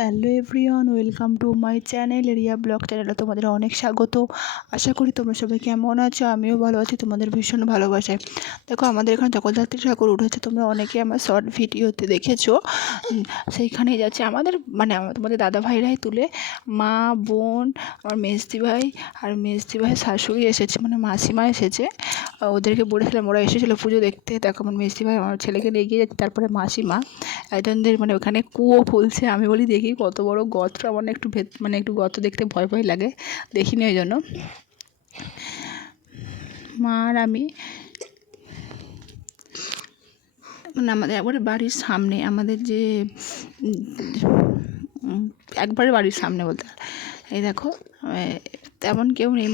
Hello everyone, welcome to my channel Riya blog চ্যানেলে তোমাদের অনেক স্বাগত। আশা করি তোমরা সবাই কেমন আছো। আমিও ভালো আছি, তোমাদের ভীষণ ভালোবাসায়। দেখো আমাদের এখানে জগদ্ধাত্রী ঠাকুর উঠেছে, তোমরা অনেকে আমার শর্ট ভিডিওতে দেখেছো। সেইখানেই যাচ্ছে তোমাদের দাদা ভাইরাই তুলে, মা, বোন, আমার মেজদি ভাই আর মেজদি ভাইয়ের শাশুড়ি এসেছে, মানে মাসিমা এসেছে। ওদেরকে বলেছিলাম, ওরা এসেছিলো পুজো দেখতে। দেখো আমার মেজদি ভাই আমার ছেলেকে নিয়ে গিয়ে যাচ্ছে, তারপরে মাসিমা একজনদের ওখানে কুয়ো খুলছে। আমি বলি দেখি কত বড় গর্ত, আমার একটু একটু গর্ত দেখতে ভয় ভয় লাগে, দেখিনি ওই জন্য। মা আর আমি আমাদের একবারে বাড়ির সামনে, আমাদের যে একবারে বাড়ির সামনে বলতে এই দেখো তেমন কেউ নেই,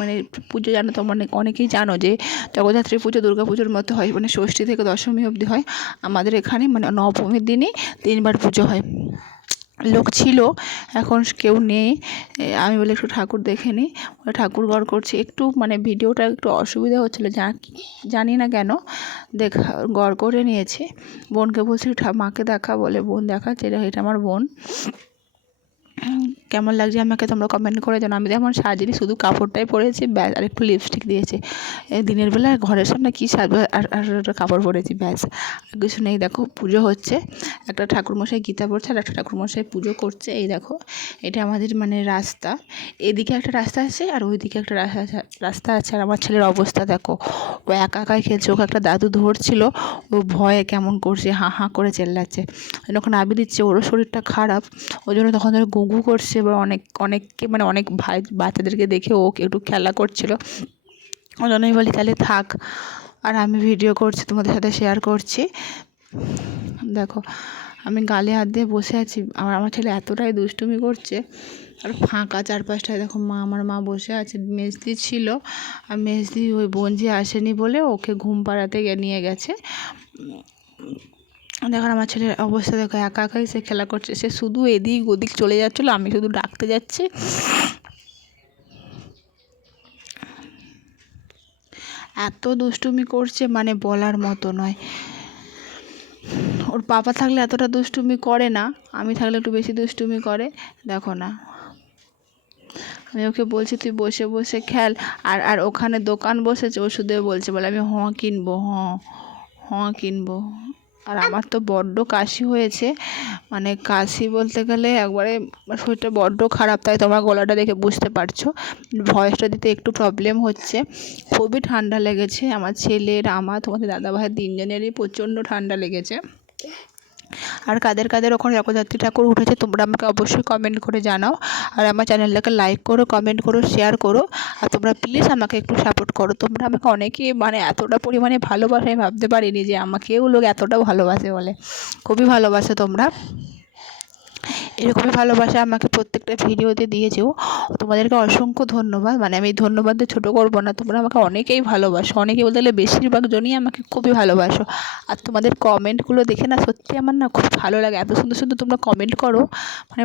পুজো জানো তো, অনেকেই জানো যে জগদ্ধাত্রী পুজো দুর্গা পুজোর মতো হয়, ষষ্ঠী থেকে দশমী অবধি হয়। আমাদের এখানে নবমীর দিনই 3 বার পুজো হয়। লোক ছিল, এখন কেউ নেই। আমি বলে একটু ঠাকুর দেখে নিই, ঠাকুর ঘর করছি। একটু ভিডিওটা একটু অসুবিধা হচ্ছিলো, জানি না কেন গড় করে নিয়েছি। বোনকে বলছি মাকে দেখা, বলে বোন দেখাচ্ছে, এটা আমার বোন। কেমন লাগছে আমাকে তোমরা কমেন্ট করে জানো। আমি যেমন সাজিনি, শুধু কাপড়টাই পরেছি ব্যাস, আর একটু লিপস্টিক দিয়েছি। দিনের বেলা ঘরের সামনে কী সাজবো, আর কাপড় পরেছি ব্যাস, আর কিছু নেই। দেখো পুজো হচ্ছে, একটা ঠাকুরমশাই গীতা পড়ছে আর একটা ঠাকুরমশাই পুজো করছে। এই দেখো এটা আমাদের রাস্তা, এদিকে একটা রাস্তা আছে আর ওইদিকে একটা রাস্তা আছে। আর আমার ছেলের অবস্থা দেখো, ও একা একাই খেলছে, ওকে একটা দাদু ধরছিল, ও ভয়ে কেমন করছে, হাঁ হাঁ করে চেল্লাচ্ছে, যখন আবি দিচ্ছে। ওরও শরীরটা খারাপ, ওই জন্য তখন ধরে গুগু করছে। এবার অনেককে অনেক ভাই বাচ্চাদেরকে দেখে ও একটু খেলা করছিল, ওই জন্যই বলি তাহলে থাক, আর আমি ভিডিও করছি, তোমাদের সাথে শেয়ার করছি। দেখো আমি গালে হাত দিয়ে বসে আছি, আমার ছেলে এতটাই দুষ্টুমি করছে, আর ফাঁকা চারপাশটায়। দেখো আমার মা বসে আছে, মেজদি ছিল, আর মেজদি ওই বোনজি আসেনি বলে ওকে ঘুম পাড়াতে নিয়ে গেছে। দেখো আমার ছেলের অবস্থা দেখো, একা একাই সে খেলা করছে, সে শুধু এদিক ওদিক চলে যাচ্ছিলো, আমি শুধু ডাকতে যাচ্ছি। এত দুষ্টুমি করছে বলার মতো নয়। ওর বাবা থাকলে এতটা দুষ্টুমি করে না, আমি থাকলে একটু বেশি দুষ্টুমি করে। দেখো না, আমি ওকে বলছি তুই বসে বসে খেল, আর ওখানে দোকান বসেছে, ওষুধে বলছে, বলে আমি কিনবো, কিনবো। আর আমার তো বড্ড কাশি হয়েছে, কাশি বলতে গেলে একবারে শরীরটা বড্ড খারাপ, তাই তোমার গলাটা দেখে বুঝতে পারছো, ভয়েসটা দিতে একটু প্রবলেম হচ্ছে। খুবই ঠান্ডা লেগেছে আমার ছেলের, আমার, তোমাদের দাদাভাইয়ের, 3 জনেরই প্রচণ্ড ঠান্ডা লেগেছে। আর কাদের কাদের ওখানে জগদ্ধাত্রী ঠাকুর উঠেছে তোমরা আমাকে অবশ্যই কমেন্ট করে জানাও। আর আমার চ্যানেলটাকে লাইক করো, কমেন্ট করো, শেয়ার করো, আর তোমরা প্লিজ আমাকে একটু সাপোর্ট করো। তোমরা আমাকে অনেকেই এতটা পরিমাণে ভালোবাসে, আমি ভাবতে পারিনি যে আমাকেও লোক এতটা ভালোবাসে বলে। খুবই ভালোবাসে তোমরা, এরকমই ভালোবাসা আমাকে প্রত্যেকটা ভিডিওতে দিয়েছেও। তোমাদেরকে অসংখ্য ধন্যবাদ। আমি এই ধন্যবাদ দিয়ে ছোটো করবো না, তোমরা আমাকে অনেকেই ভালোবাসো, অনেকেই বলতে গেলে বেশিরভাগ জনই আমাকে খুবই ভালোবাসো। আর তোমাদের কমেন্টগুলো দেখে না সত্যি আমার খুব ভালো লাগে, এত সুন্দর সুন্দর তোমরা কমেন্ট করো,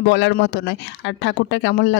বলার মতো নয়। আর ঠাকুরটা কেমন লাগে